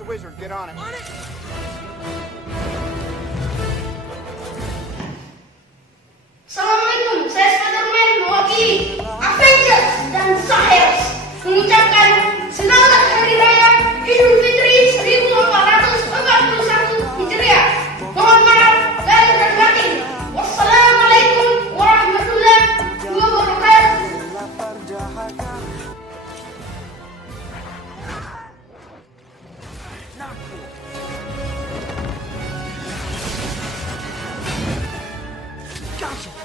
the wizard. Get on it. Assalamualaikum, saya Spider-Man mewakili Avengers dan Sahels mengucapkan selamat Hari Raya Idul Fitri 1441 Hijriah. Mohon maaf lahir dan batin. Wassalamualaikum warahmatullahi wabarakatuh. Gotcha!